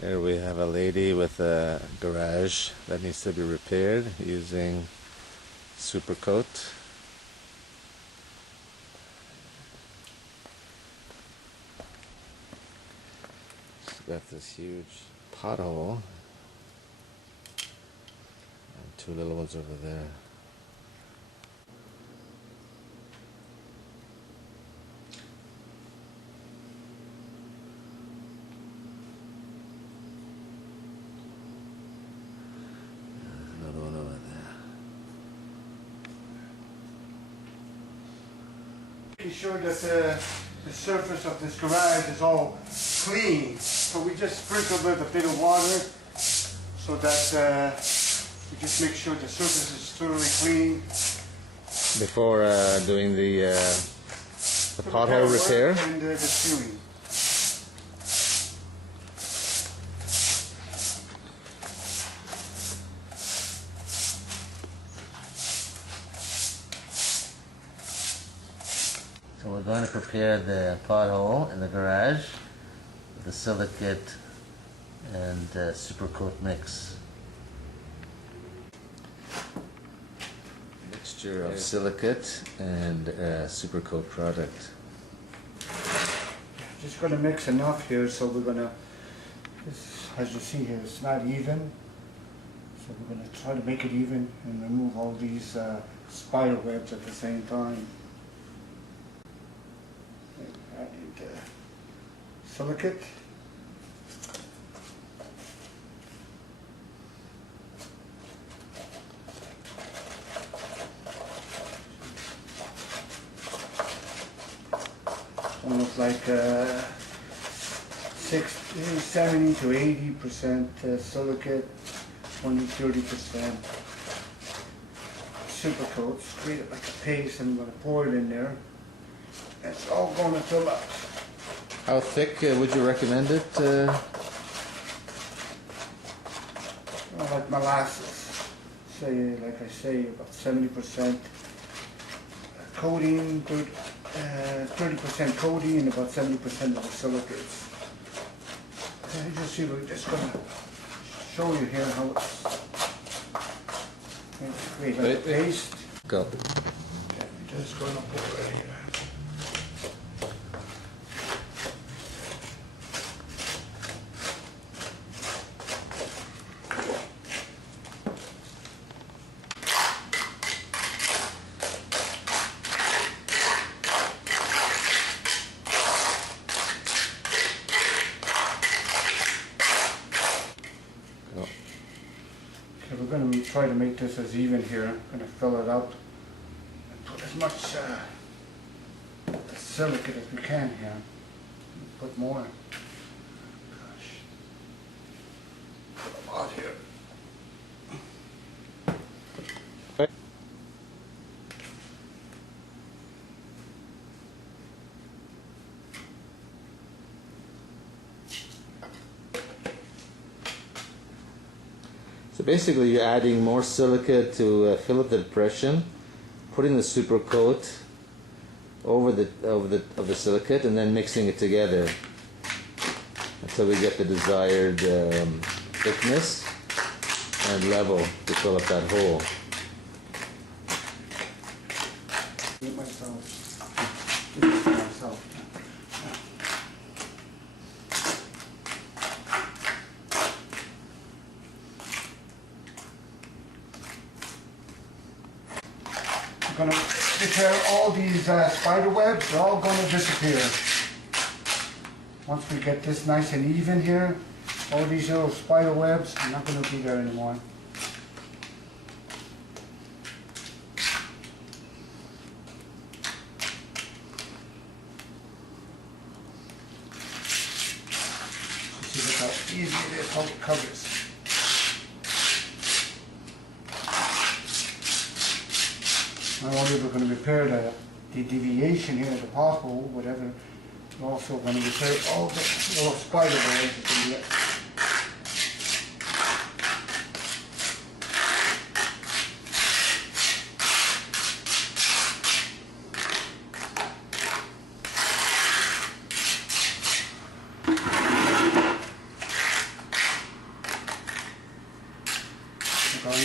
Here we have a lady with a garage that needs to be repaired using Supercoat. She's got this huge pothole and two little ones over there. Another one over there. Making sure that the surface of this garage is all clean. So we just sprinkle with a bit of water so that we just make sure the surface is thoroughly clean. Before doing the pothole repair? And the sealing. So we're going to prepare the pothole in the garage with the silicate and Supercoat mix. Mixture of silicate and Supercoat product. Just going to mix enough here, so we're going to, as you see here, it's not even. So we're going to try to make it even and remove all these spider webs at the same time. Adding silicate. Almost like 70 to 80% silicate, 20-30% Supercoat. Create it like a paste, and I'm going to pour it in there. It's all going to fill up. How thick would you recommend it? Like molasses. Say, like I say, about 70% coating, 30% coating, and about 70% of the silicates. We're just going to show you here how it's create like a paste. Go. Okay, we're just going to pour it here. Okay, we're going to try to make this as even here. I'm going to fill it up and put as much silicate as we can here. Put more. Gosh. Put a lot here. So basically you're adding more silica to fill up the depression, putting the Supercoat over the silicate, and then mixing it together until we get the desired thickness and level to fill up that hole. I'm going to prepare all these spider webs. They're all going to disappear. Once we get this nice and even here, all these little spider webs are not going to be there anymore. See how easy it is, how it covers. Not only we're going to repair the deviation here, the pothole, whatever, we're also going to repair all the little spider webs in the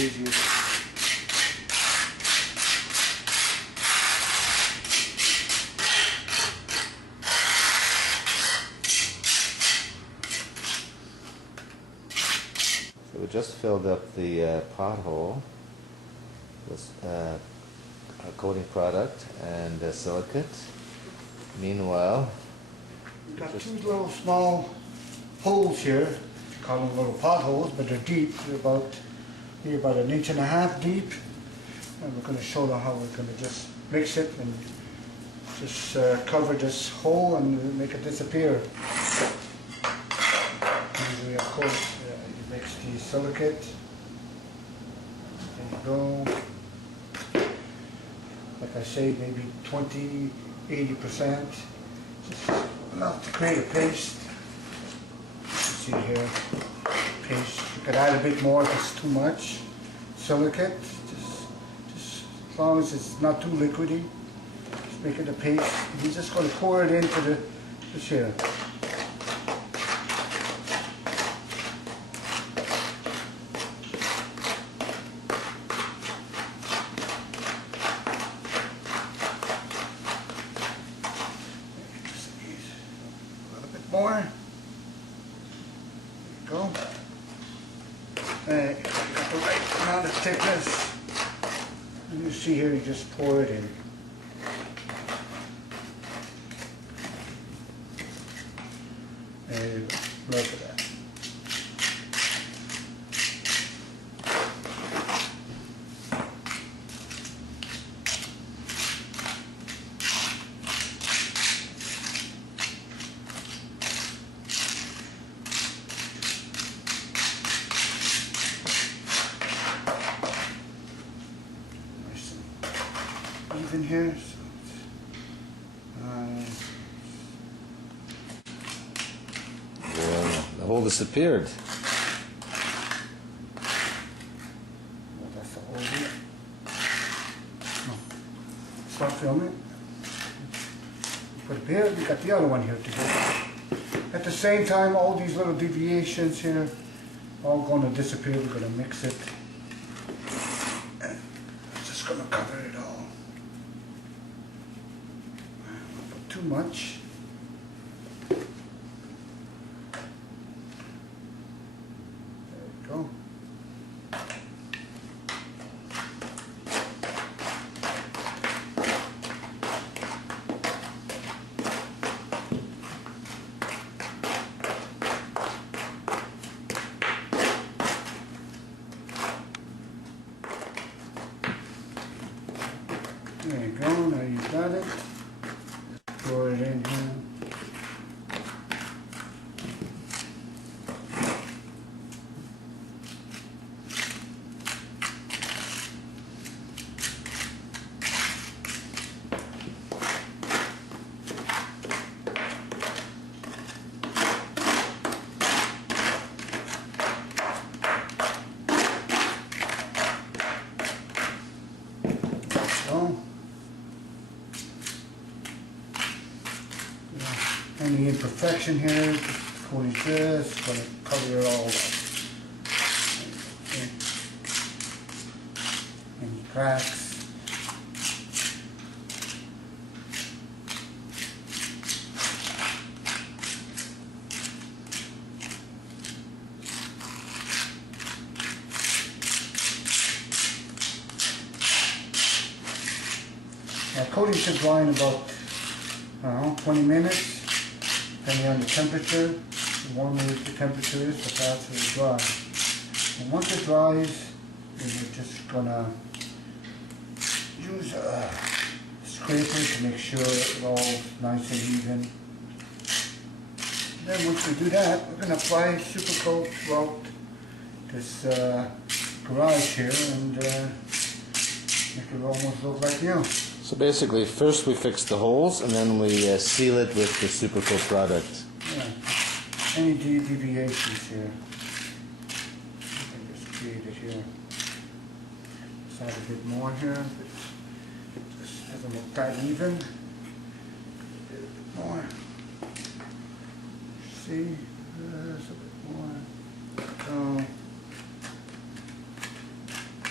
easier. So we just filled up the pothole with a coating product and silicate. Meanwhile, We've got two little small holes here. We call them little potholes, but they're deep. They're about 1.5 inches deep. And we're going to show them how we're going to just mix it and just cover this hole and make it disappear. Usually, of course, you mix the silicate. There you go. Like I say, maybe 20, 80%. Just enough to create a paste. You can see here, paste. You could add a bit more if it's too much. Silicate, just as long as it's not too liquidy. Just make it a paste. You're just going to pour it into this here. More. There you go. And you got the right amount of thickness. And you see here, you just pour it in. There you go. Look at that. Even here, so well, the hole disappeared. well, that's the whole here. No. Start filming. Put it here, we got the other one here together. At the same time, all these little deviations here, all going to disappear. We're going to mix it. And just going to cover it all. Not too much. There you go. There you go, now you've got it. Pour it in here. So, any imperfection here, just polish this, going to cover it all up. Okay. Any cracks. Coating should dry in about, I don't know, 20 minutes, depending on the temperature. The warmer the temperature is, the faster it dries. And once it dries, then you're just gonna use a scraper to make sure it's all nice and even. Then once we do that, we're gonna apply super coat throughout this garage here and make it almost look like new. So basically, first we fix the holes, and then we seal it with the super coat product. Yeah. Any deviations here, you can just create it here. Just add a bit more here. It just doesn't look that even. A bit more. See, there's a bit more. So,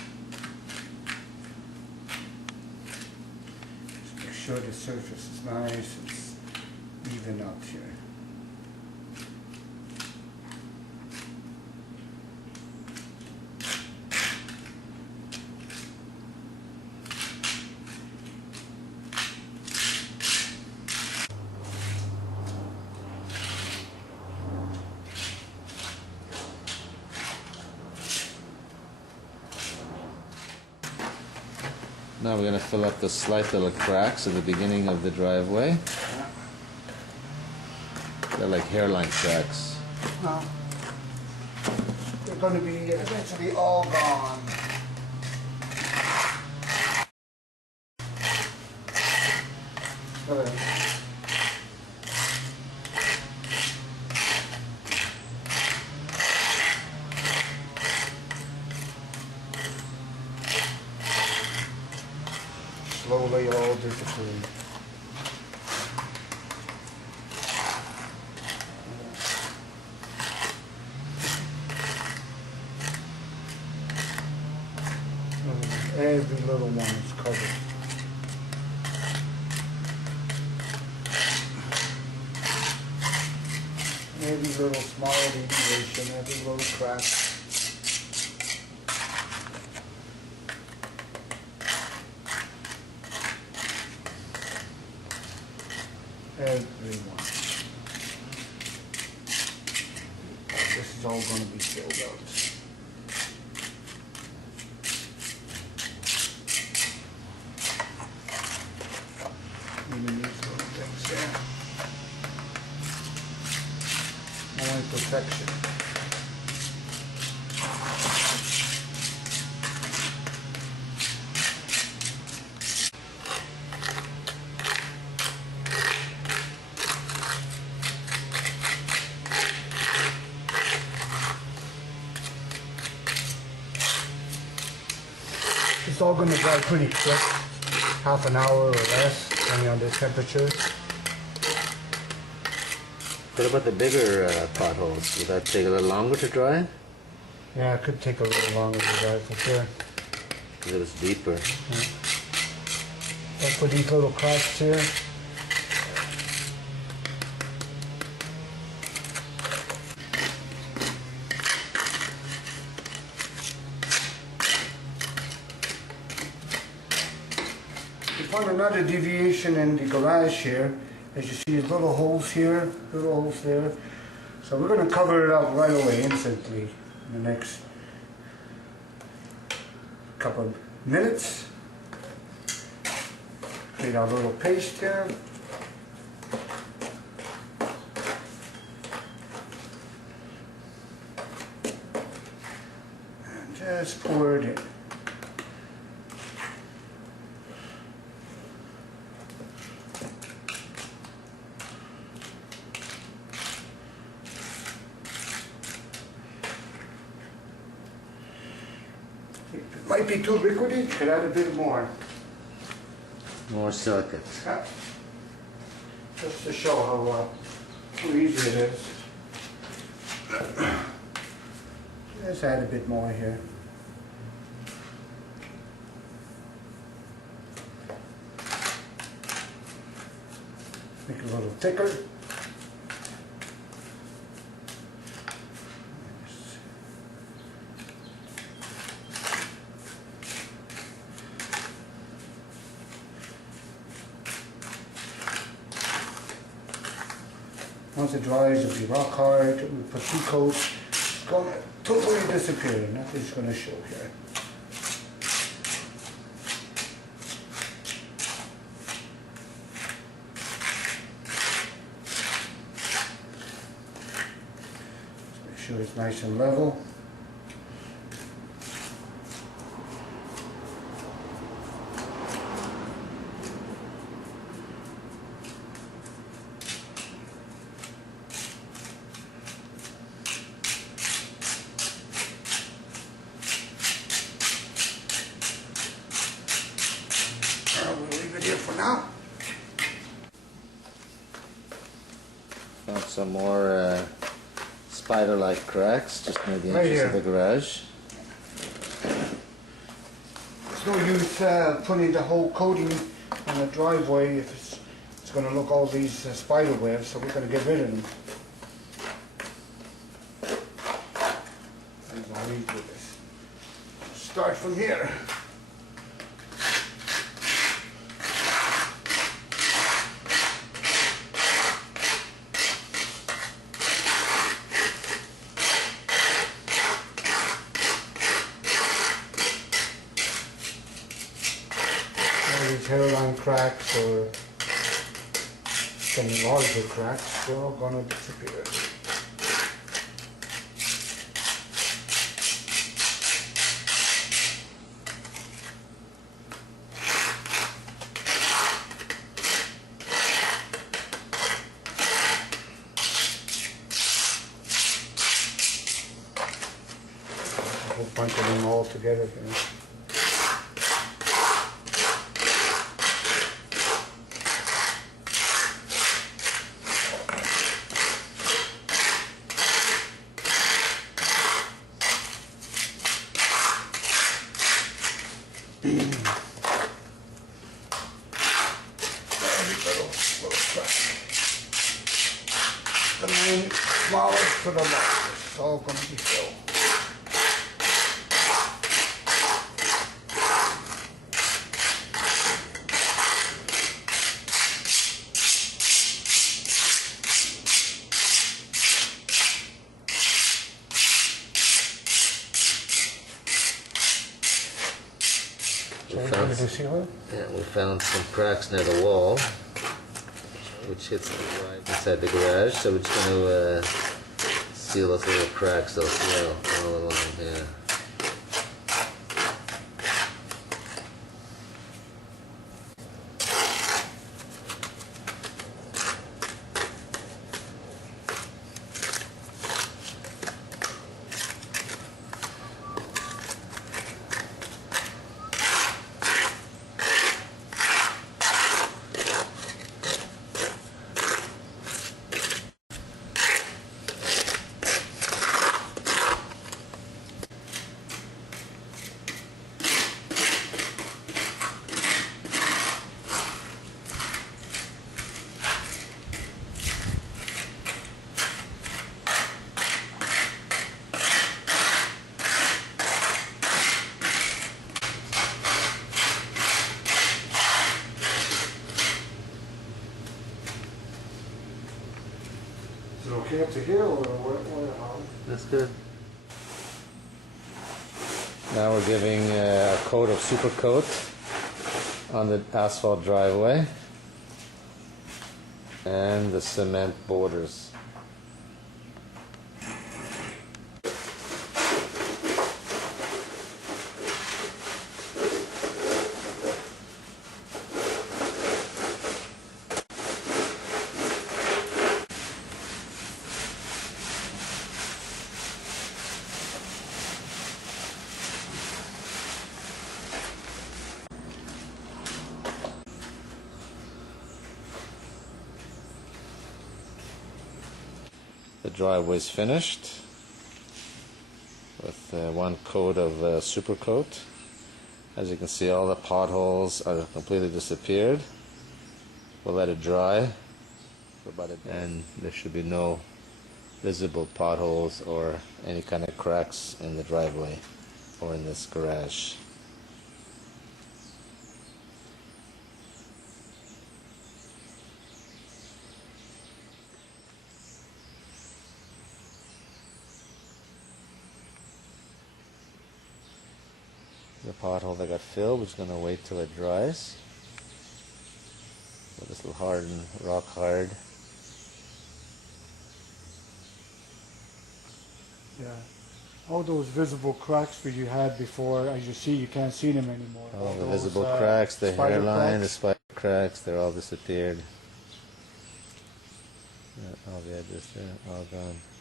sure the surface is nice, it's even up here. Now we're going to fill up the slight little cracks at the beginning of the driveway. They're like hairline cracks. No. They're going to be eventually all gone. Okay. Slowly all disappearing. Every little one is covered. Every little small deviation, every little crack. Everyone. This is all going to be filled out. Even these little things there. Only perfection. It's all going to dry pretty quick, half an hour or less, depending on the temperature. What about the bigger potholes? Would that take a little longer to dry? Yeah, it could take a little longer to dry for sure. Because it was deeper. Yeah. Like for these little cracks here. We found another deviation in the garage here. As you see, there's little holes here, little holes there. So we're going to cover it up right away, instantly, in the next couple of minutes. Create our little paste here. And just pour it in. It might be too liquidy, could add a bit more. More silicate. Yeah. Just to show how easy it is. Let's add a bit more here. Make it a little thicker. Once it dries, it'll be rock hard. We put 2 coats. It's going to totally disappear. Nothing's going to show here. Just make sure it's nice and level. We'll leave it here for now. Found some more spider-like cracks just near the Right entrance of here. the garage. There's no use putting the whole coating on in a driveway, if it's going to look all these spider webs, so we're going to get rid of them. There's no need to this. Start from here. These hairline cracks or some larger cracks, they're all going to disappear. A whole bunch of them all together here. The main smallest to the largest, it's all going to be filled. We found some cracks near the wall, which hits right inside the garage. So we're just going to seal those little cracks. They'll seal all along here. Is it okay up to here or how? That's good. Now we're giving a coat of super coat on the asphalt driveway and the cement borders. The driveway is finished with one coat of super coat. As you can see, all the potholes are completely disappeared. We'll let it dry for about a day, and there should be no visible potholes or any kind of cracks in the driveway or in this garage. The pothole that got filled, we're just going to wait till it dries. So this will harden rock hard. Yeah. All those visible cracks that you had before, as you see, you can't see them anymore. All the visible cracks, the hairline, the spider cracks, they're all disappeared. Yeah, all the edges there, all gone.